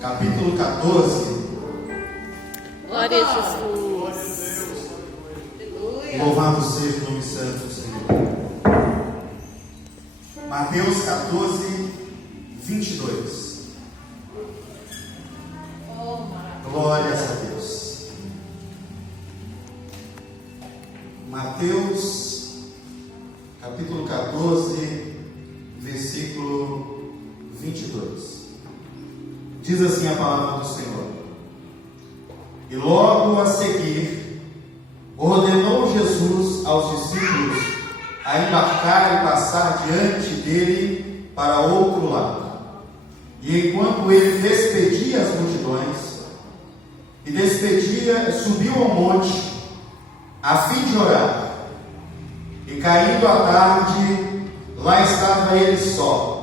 Capítulo 14. Glória a Jesus. Louvado seja o nome santo do Senhor. Mateus 14, 22. Glórias a Deus. Mateus capítulo 14, versículo 22. Diz assim a palavra do Senhor: E logo a seguir, ordenou Jesus aos discípulos a embarcar e passar diante dele para outro lado. E enquanto ele despedia as multidões, subiu ao monte, a fim de orar. E caindo a tarde, lá estava ele só.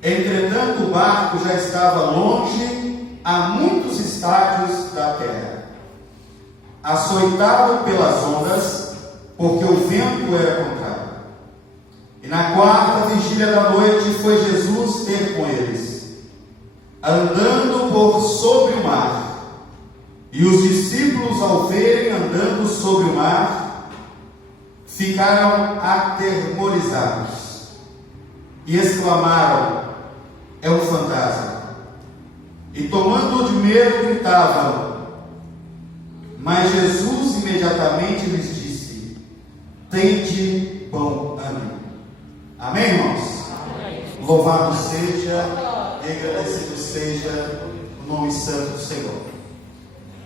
Entretanto, o barco já estava longe, a muitos estádios da terra, açoitado pelas ondas, porque o vento era contrário. E na quarta vigília da noite foi Jesus ter com eles, andando por sobre o mar. E os discípulos, ao verem andando sobre o mar, ficaram atemorizados e exclamaram: é um fantasma. E tomando-o de medo, gritavam. Mas Jesus imediatamente lhes disse: tende bom ânimo. Amém, irmãos? Amém. Louvado seja e agradecido seja o nome santo do Senhor.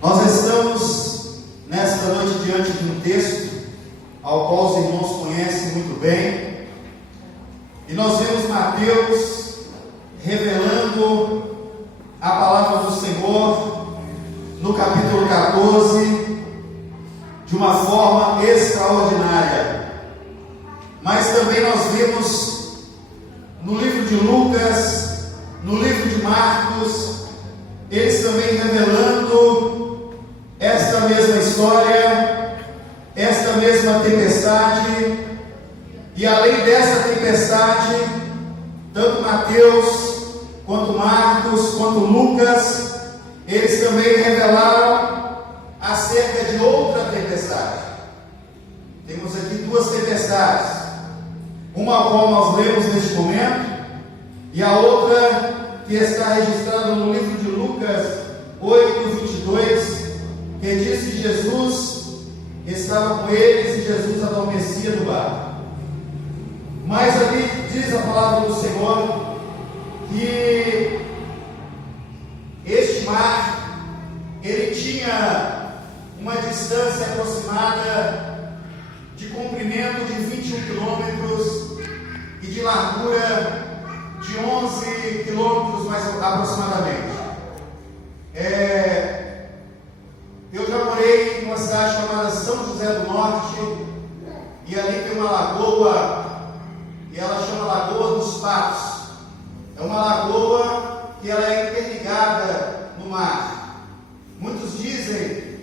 Nós estamos nesta noite diante de um texto ao qual os irmãos conhecem muito bem, e nós vemos Mateus revelando a palavra do Senhor no capítulo 14 de uma forma extraordinária. Mas também nós vemos no livro de Lucas, no livro de Marcos, eles também revelando esta mesma história, esta mesma tempestade. E além dessa tempestade, tanto Mateus, quanto Marcos, quanto Lucas, eles também revelaram acerca de outra tempestade. Temos aqui duas tempestades, uma a qual nós lemos neste momento, e a outra que está registrada no livro de Lucas 8:22, que diz que Jesus estava com eles e Jesus adormecia no barco. Mas ali diz a palavra do Senhor que este mar, ele tinha uma distância aproximada de comprimento de 21 quilômetros e de largura de 11 quilômetros mais aproximadamente. Eu já morei em uma cidade chamada São José do Norte, e ali tem uma lagoa, e ela chama Lagoa dos Patos. É uma lagoa que ela é interligada no mar. Muitos dizem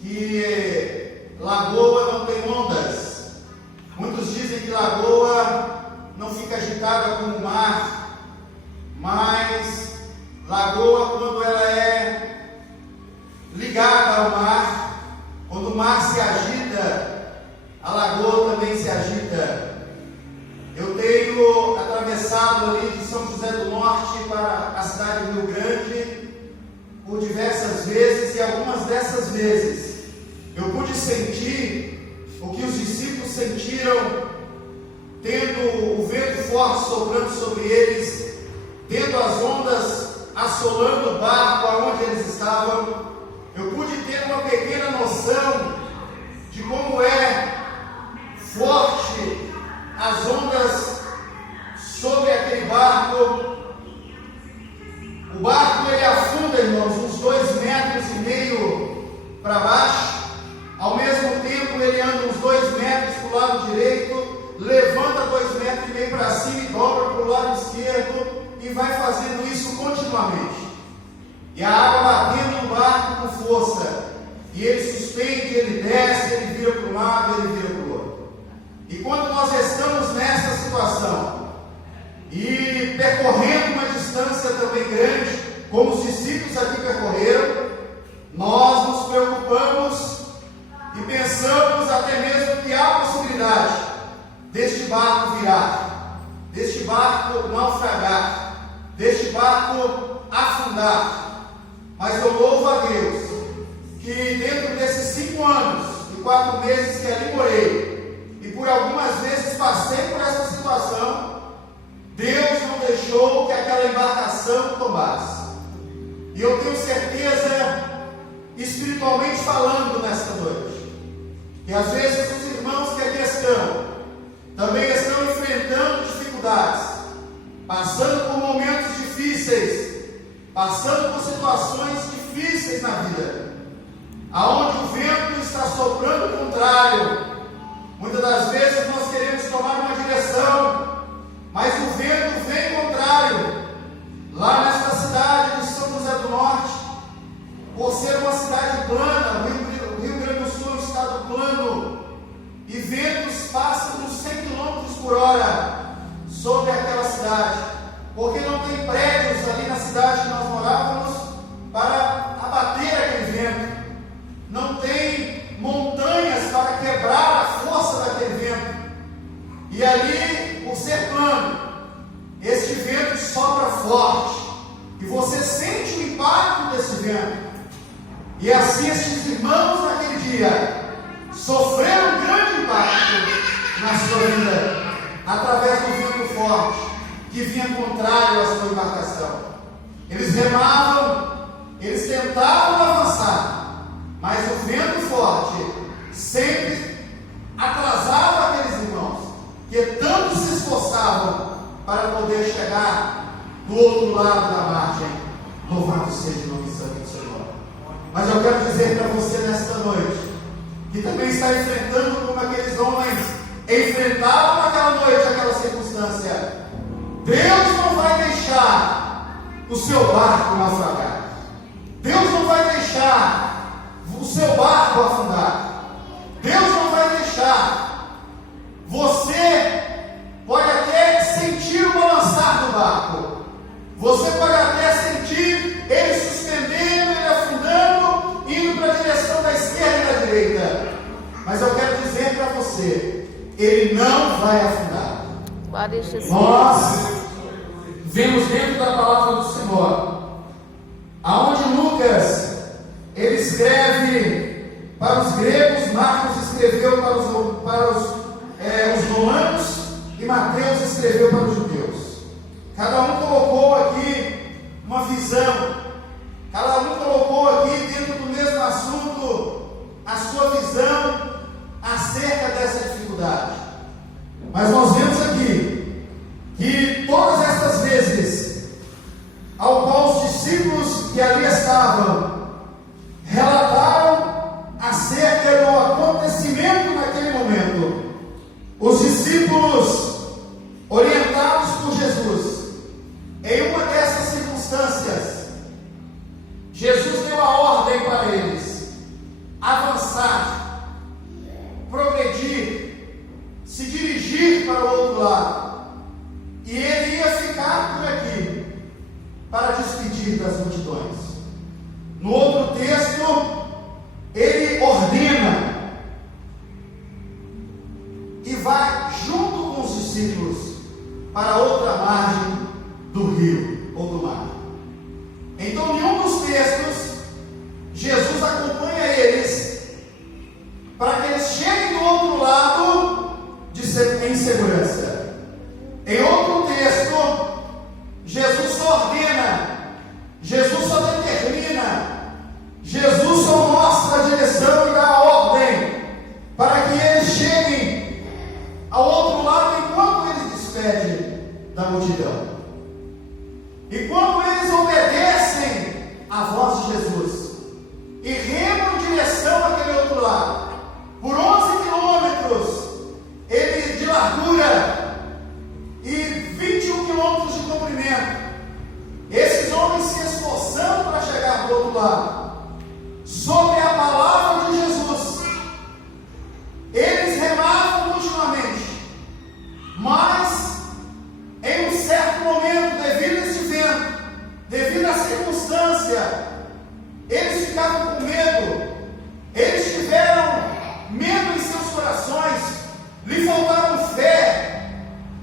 que lagoa não tem ondas. Muitos dizem que lagoa não fica agitada como o mar. Mas lagoa, quando ela é ligada ao mar, quando o mar se agita, a lagoa também se agita. Eu tenho atravessado ali de São José do Norte para a cidade de Rio Grande por diversas vezes, e algumas dessas vezes eu pude sentir o que os discípulos sentiram, tendo o vento forte soprando sobre eles, tendo as ondas assolando o barco aonde eles estavam. Eu pude ter uma pequena noção de como é forte as ondas sobre aquele barco. O barco, ele afunda, irmãos, uns 2,5 metros para baixo. Ao mesmo tempo, ele anda uns 2 metros para o lado direito, levanta 2,5 metros para cima e dobra para o lado esquerdo, e vai fazendo isso continuamente. E a água batendo no barco com força, e ele suspende, ele desce, ele vira para um lado, ele vira para o outro. E quando nós estamos nessa situação, e percorrendo uma distância distância também grande, como os discípulos aqui percorreram, nós nos preocupamos e pensamos até mesmo que há possibilidade deste barco virar, deste barco naufragar, deste barco afundar. Mas eu louvo a Deus que dentro desses 5 anos e 4 meses que ali morei, e por algumas vezes passei por essa situação, Deus não deixou que aquela embarcação tombasse. E eu tenho certeza, espiritualmente falando nesta noite, que às vezes os irmãos que aqui estão, também estão enfrentando dificuldades, passando por momentos difíceis, passando por situações difíceis na vida, aonde o vento está soprando contrário. Muitas das vezes nós queremos tomar uma direção, mas o vento vem contrário. Lá nesta cidade de São José do Norte, por ser uma cidade plana, o Rio Grande do Sul é um estado plano, e ventos passam uns 100 km por hora sobre aquela cidade, porque não tem prédios ali na cidade que nós morávamos para abater aquele vento, não tem montanhas para quebrar a força daquele vento, e ali, por ser plano, este vento sopra forte, e você sente o impacto desse vento. E assim estes irmãos naquele dia sofreram um grande impacto na sua vida, através do vento forte que vinha contrário à sua embarcação. Eles remavam, eles tentavam avançar, mas o vento forte sempre atrasava aqueles irmãos, que tanto se esforçavam para poder chegar do outro lado da margem. Louvado seja o nome santo do Senhor. Mas eu quero dizer para você nesta noite, que também está enfrentando como aqueles homens enfrentavam naquela noite, aquela circunstância, Deus não vai deixar o seu barco naufragar. Deus não vai deixar o seu barco afundar. Deus não vai deixar. Você pode até sentir o balançar do barco. Você pode até sentir ele suspendendo, ele afundando, indo para a direção da esquerda e da direita. Mas eu quero dizer para você, ele não vai afundar. Nós vemos dentro da palavra do Senhor, aonde Lucas, ele escreve para os gregos, Marcos escreveu para os romanos e Mateus escreveu para os judeus. Cada um colocou aqui uma visão, cada um colocou aqui dentro do mesmo assunto a sua visão acerca dessa dificuldade. Mas nós vemos aqui que todas estas vezes ao qual os discípulos que ali estavam relataram acerca do acontecimento naquele momento, os discípulos, orientados por Jesus, em uma dessas circunstâncias, Jesus deu a ordem para eles avançar, progredir, se dirigir para o outro lado, e ele ia ficar por aqui para despedir das multidões. No outro texto, ele ordena e vai junto com os discípulos para outra margem do rio ou do mar. Então, em um dos textos, Jesus acompanha eles para que eles cheguem do outro lado em segurança. Em outro texto, Jesus só ordena, Jesus só determina, Jesus só mostra a direção e dá a ordem para que eles cheguem ao outro lado enquanto eles despedem da multidão. E quando eles obedecem à voz de Jesus e remam em direção àquele outro lado, por 11 quilômetros ele de largura e 21 quilômetros de comprimento, esses homens se esforçando para chegar do outro lado, sobre a palavra de Jesus, eles remavam continuamente, mas em um certo momento, devido a esse vento, na circunstância, eles ficavam com medo, eles tiveram medo em seus corações, lhe faltaram fé.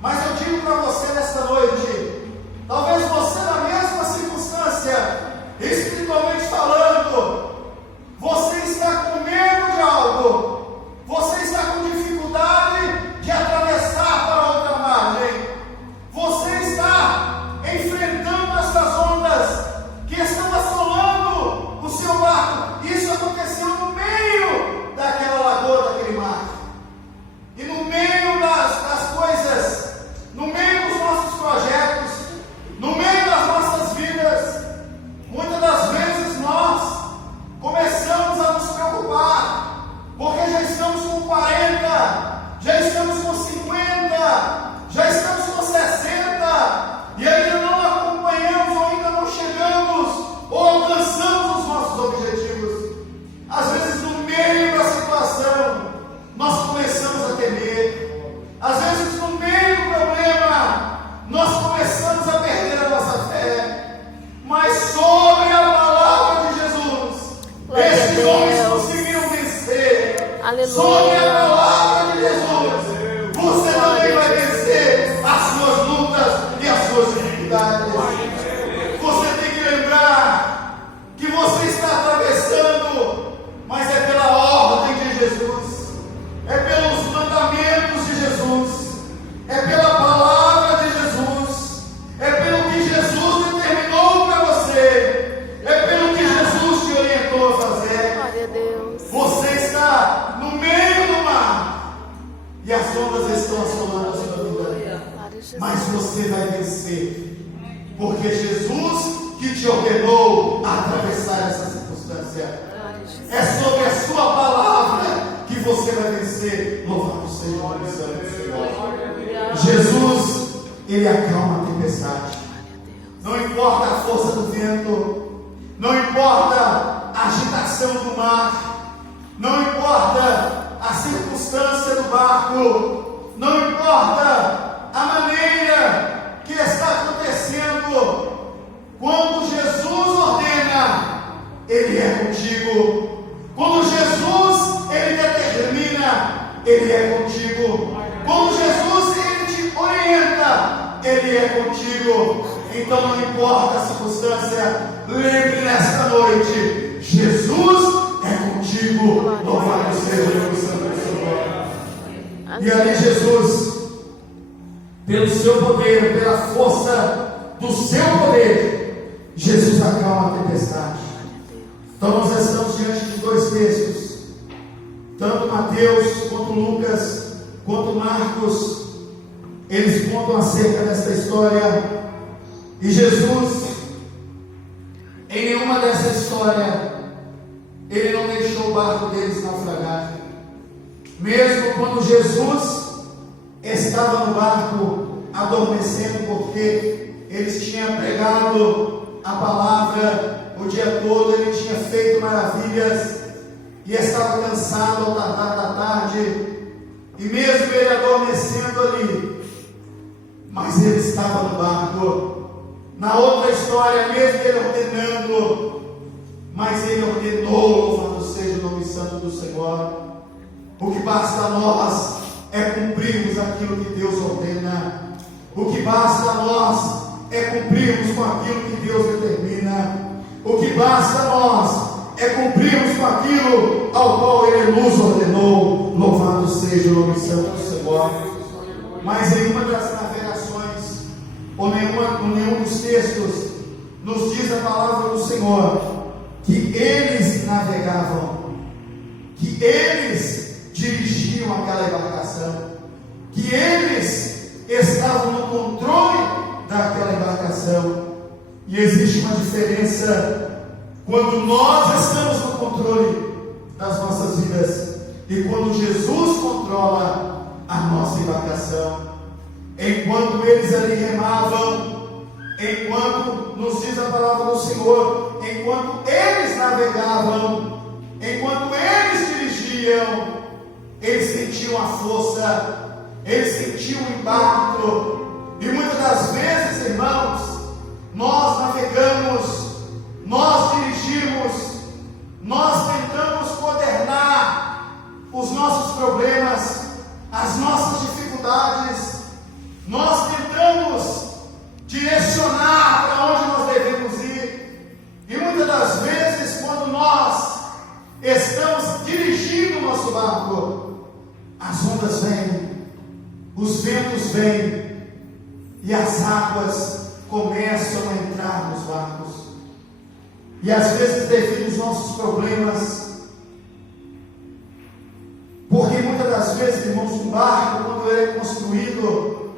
Mas eu digo para você nesta noite, talvez você na mesma circunstância, espiritualmente falando, você está com medo de algo, você está com dificuldade de atravessar para outra margem, você está enfrentando essas ondas que estão assolando o seu barco. Isso aconteceu no meio daquela lagoa, daquele mar, e no meio das coisas, no meio dos nossos projetos, no meio das nossas vidas. Muitas das vezes nós começamos a nos preocupar, porque já estamos com 40, já estamos com 50, já estamos com 60, e ainda não acompanhamos, ou ainda não chegamos, ou alcançamos os nossos objetivos. Às vezes, no meio da situação, nós começamos a temer. Às vezes, no meio do problema, nós começamos a perder a nossa fé. Mas sobre a palavra de Jesus, esses homens conseguiram vencer. Aleluia. Sobre a palavra de Jesus, você também vai vencer as suas lutas e as suas dificuldades. Você tem que lembrar que você está atravessando, mas é pela ordem de Jesus, é pelos mandamentos de Jesus, é pela palavra de Jesus, é pelo que Jesus determinou para você, é pelo que Jesus te orientou a fazer. Glória a Deus. Você está no meio do mar e as ondas estão assolando a sua vida, mas você vai vencer, porque Jesus que te ordenou a atravessar essa circunstância. É sobre a sua palavra que você vai vencer. Louvado seja o nome santo do Senhor. Jesus, Ele acalma a tempestade. Não importa a força do vento, não importa a agitação do mar, não importa a circunstância do barco, não importa a maneira que está acontecendo. Quando Jesus ordena, Ele é contigo. Quando Jesus, Ele determina, Ele é contigo. Quando Jesus, Ele te orienta, Ele é contigo. Então não importa a circunstância, lembre nesta noite, Jesus é contigo. Louvado seja o nome santo do Senhor. E ali Jesus, pelo seu poder, pela força do seu poder, Jesus acalma a tempestade. Então nós estamos diante de dois textos, tanto Mateus quanto Lucas quanto Marcos, eles contam acerca desta história. E Jesus, em nenhuma dessa história, Ele não deixou o barco deles naufragar. Mesmo quando Jesus estava no barco adormecendo, porque eles tinham pregado a palavra o dia todo, Ele tinha feito maravilhas e estava cansado ao tardar da tarde, e mesmo Ele adormecendo ali, mas Ele estava no barco. Na outra história, mesmo Ele ordenando, mas Ele ordenou, louvado seja o nome santo do Senhor. O que basta a nós é cumprirmos aquilo que Deus ordena. O que basta a nós é cumprirmos com aquilo que Deus determina. O que basta a nós é cumprirmos com aquilo ao qual Ele nos ordenou. Louvado seja o nome santo do Senhor. Mas em uma das navegações, ou nenhum dos textos, nos diz a palavra do Senhor que eles navegavam, que eles dirigiam aquela embarcação, que eles estavam no controle daquela embarcação. E existe uma diferença quando nós estamos no controle das nossas vidas e quando Jesus controla a nossa embarcação. Enquanto eles ali remavam, enquanto nos diz a palavra do Senhor, enquanto eles navegavam, enquanto eles dirigiam, eles sentiam a força, eles sentiam o impacto. E muitas das vezes, irmãos, nós navegamos E às vezes devido aos nossos problemas, porque muitas das vezes, irmãos, um barco, quando ele é construído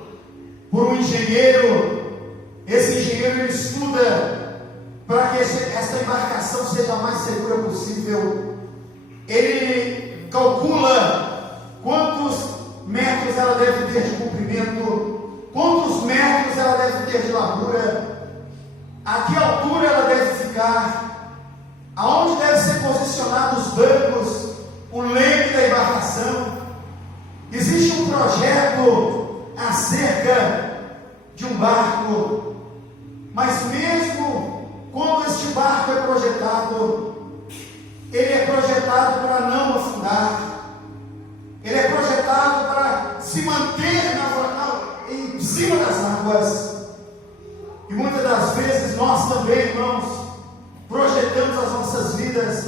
por um engenheiro, esse engenheiro ele estuda para que essa embarcação seja a mais segura possível. Ele calcula quantos metros ela deve ter de comprimento, quantos metros ela deve ter de largura, a que altura ela deve ficar, aonde deve ser posicionados os bancos, o leme da embarcação. Existe um projeto acerca de um barco, mas mesmo quando este barco é projetado, ele é projetado para não afundar, ele é projetado para se manter em cima das águas. E muitas das vezes nós também, irmãos, projetamos as nossas vidas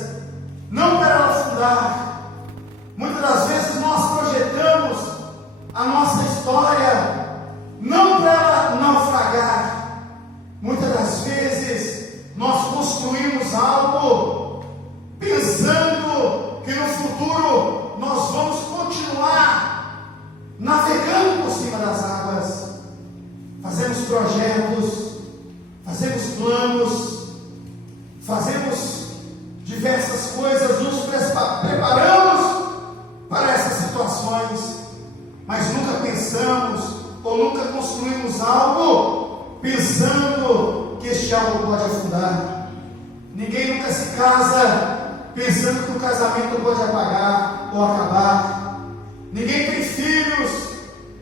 não para ela afundar. Muitas das vezes nós projetamos a nossa história não para ela naufragar. Muitas das vezes nós construímos algo pensando que no futuro nós vamos continuar navegando por cima das águas. Fazemos projetos, fazemos planos, fazemos diversas coisas, nos preparamos para essas situações, mas nunca pensamos ou nunca construímos algo pensando que este algo pode afundar. Ninguém nunca se casa pensando que o casamento pode apagar ou acabar. Ninguém tem filhos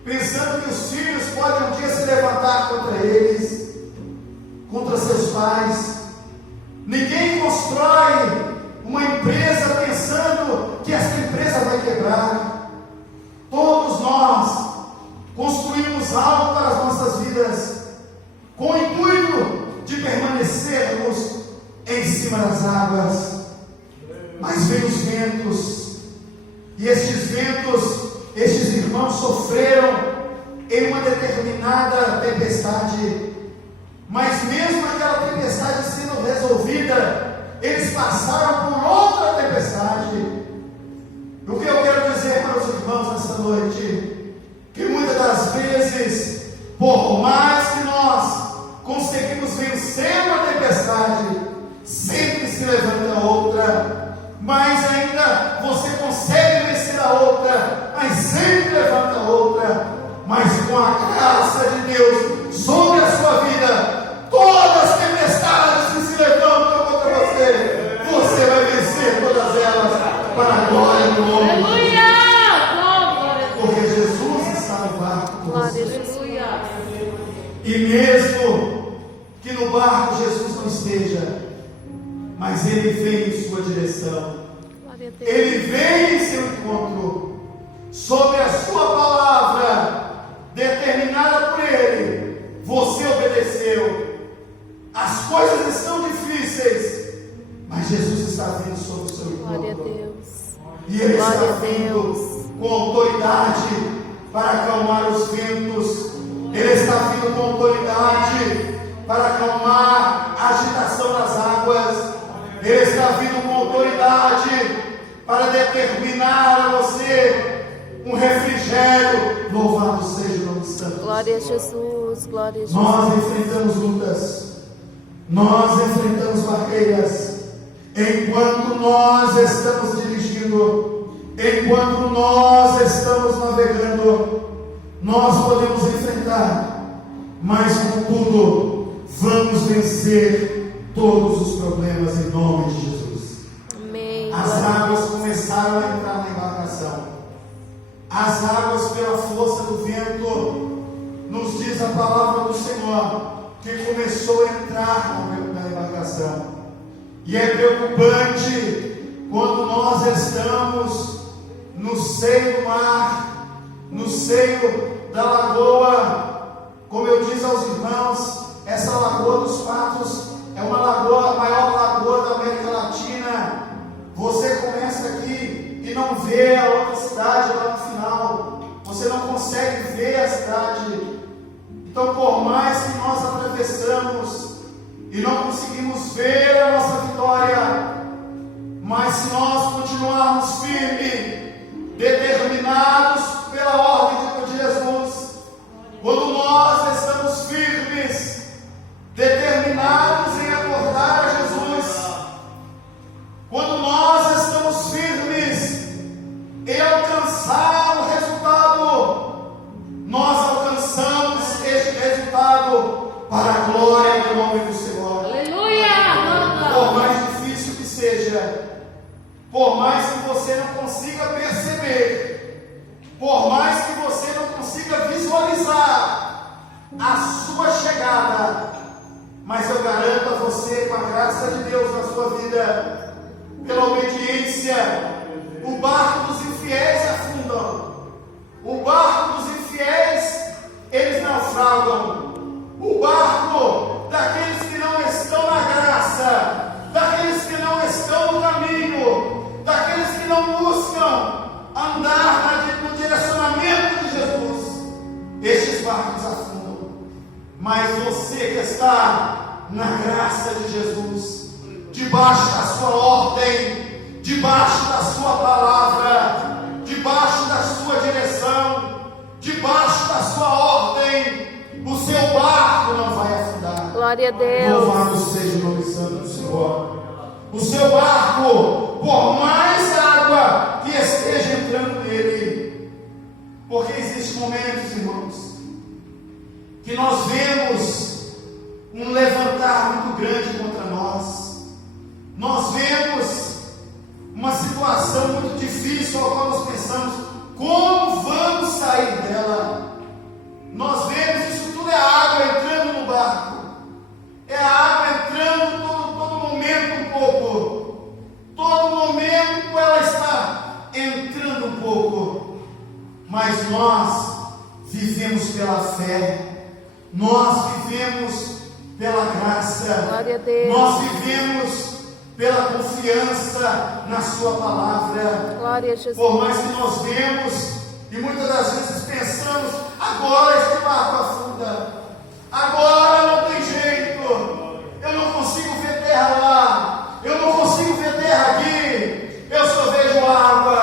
pensando que os filhos podem um dia se levantar contra eles, contra seus pais. Ninguém constrói uma empresa pensando que essa empresa vai quebrar. Todos nós construímos algo para as nossas vidas com o intuito de permanecermos em cima das águas. Mas vem os ventos, e estes ventos, estes irmãos sofreram em uma determinada tempestade, mas mesmo aquela tempestade sendo resolvida, eles passaram por outra tempestade. O que eu quero dizer para os irmãos nessa noite? Que muitas das vezes, por mais que nós conseguimos vencer uma tempestade, sempre se levanta outra. Mas ainda você consegue vencer a outra, mas sempre levanta outra. Mas com a graça de Deus sobre a sua vida, todas as tempestades que se levantam contra você, você vai vencer todas elas para a glória do nome. Aleluia! Porque Jesus está no barco com você. E mesmo que no barco Jesus não esteja, mas Ele vem em sua direção, Ele vem em seu encontro, sobre a sua palavra, determinada por Ele, você obedeceu. As coisas estão difíceis, mas Jesus está vindo sobre o seu encontro, e Ele está vindo com autoridade para acalmar os ventos, Ele está vindo com autoridade para acalmar a agitação das águas, Ele está vindo com autoridade para determinar a você um refrigério. Louvado seja o nome santo. Glória a Jesus, glória a Jesus. Nós enfrentamos lutas, nós enfrentamos barreiras, enquanto nós estamos dirigindo, enquanto nós estamos navegando, nós podemos enfrentar, mas contudo, vamos vencer todos os problemas em nome de Jesus. Amém. As águas começaram a entrar na embarcação. As águas, pela força do vento, nos diz a palavra do Senhor, que começou a entrar na embarcação. E é preocupante quando nós estamos no seio do mar, no seio da lagoa. Como eu disse aos irmãos, essa Lagoa dos Patos é uma lagoa, a maior lagoa da América Latina. Você começa aqui e não vê a outra cidade lá no final. Você não consegue ver a cidade. Então, por mais que nós atravessamos e e não conseguimos ver a nossa vitória, mas se nós continuarmos firmes, determinados pela ordem de Jesus, quando nós estamos firmes, determinados em acordar a Jesus, quando nós estamos firmes em alcançar o resultado, nós alcançamos este resultado para a glória do nome do Senhor. Aleluia! Por mais difícil que seja, por mais que você não consiga perceber, por mais que você não consiga visualizar a sua chegada, mas eu garanto a você, com a graça de Deus na sua vida, pela obediência, o barco dos infiéis afundam, o barco dos infiéis, eles naufragam, o barco daqueles que não estão na graça, daqueles que não estão no caminho, daqueles que não buscam andar no direcionamento de Jesus, estes barcos afundam. Mas você que está na graça de Jesus, debaixo da sua ordem, debaixo da sua palavra, debaixo da sua direção, debaixo da sua ordem, o seu barco não vai afundar. Glória a Deus. Louvado seja o nome santo do Senhor. O seu barco, por mais água que esteja entrando nele, porque existem momentos, irmãos, que nós vemos um levantar muito grande contra nós. Nós vemos uma situação muito difícil, ao qual nós pensamos, como vamos sair dela? Nós vemos isso tudo, é a água entrando no barco, é a água entrando todo momento um pouco, todo momento ela está entrando um pouco, mas nós vivemos pela fé, nós vivemos pela graça, Glória a Deus. nós vivemos pela confiança na sua palavra. Glória a Jesus. Por mais que nós vemos e muitas das vezes pensamos, agora este barco afunda, agora não tem jeito, eu não consigo ver terra lá, eu não consigo ver terra aqui, eu só vejo água,